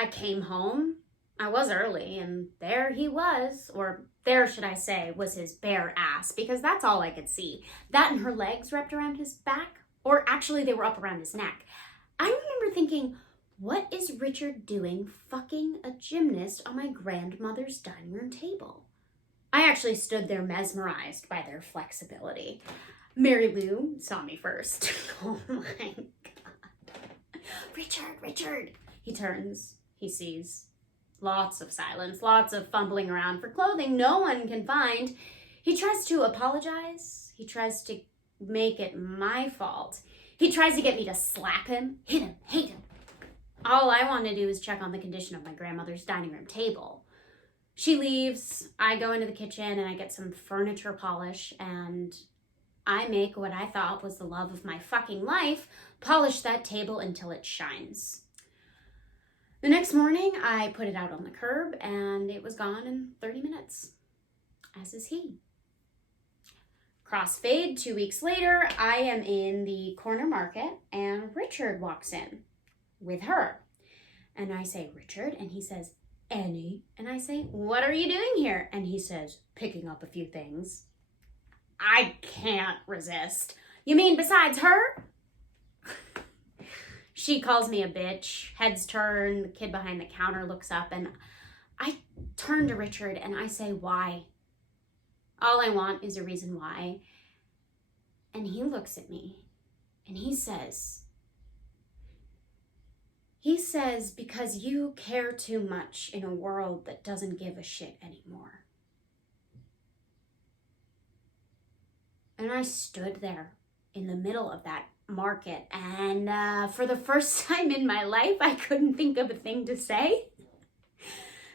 I came home. I was early, and there he was, or there, should I say, was his bare ass, because that's all I could see. That and her legs wrapped around his back, or actually they were up around his neck. I remember thinking, what is Richard doing fucking a gymnast on my grandmother's dining room table? I actually stood there mesmerized by their flexibility. Mary Lou saw me first. Oh my God. Richard. He turns, he sees. Lots of silence, lots of fumbling around for clothing no one can find. He tries to apologize. He tries to make it my fault. He tries to get me to slap him, hit him, hate him. All I want to do is check on the condition of my grandmother's dining room table. She leaves, I go into the kitchen and I get some furniture polish and I make what I thought was the love of my fucking life, polish that table until it shines. The next morning, I put it out on the curb and it was gone in 30 minutes, as is he. Crossfade, 2 weeks later, I am in the corner market and Richard walks in with her. And I say, Richard, and he says, Annie. And I say, what are you doing here? And he says, picking up a few things. I can't resist. You mean besides her? She calls me a bitch, heads turn, the kid behind the counter looks up, and I turn to Richard and I say, why? All I want is a reason why. And he looks at me and he says, because you care too much in a world that doesn't give a shit anymore. And I stood there in the middle of that market, and for the first time in my life, I couldn't think of a thing to say.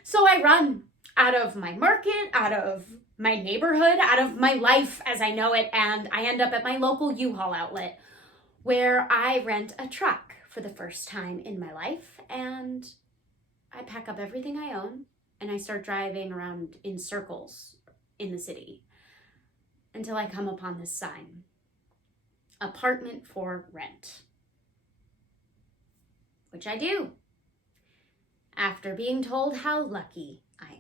So I run out of my market, out of my neighborhood, out of my life as I know it, and I end up at my local U-Haul outlet where I rent a truck for the first time in my life, and I pack up everything I own and I start driving around in circles in the city until I come upon this sign. Apartment for rent. Which I do. After being told how lucky I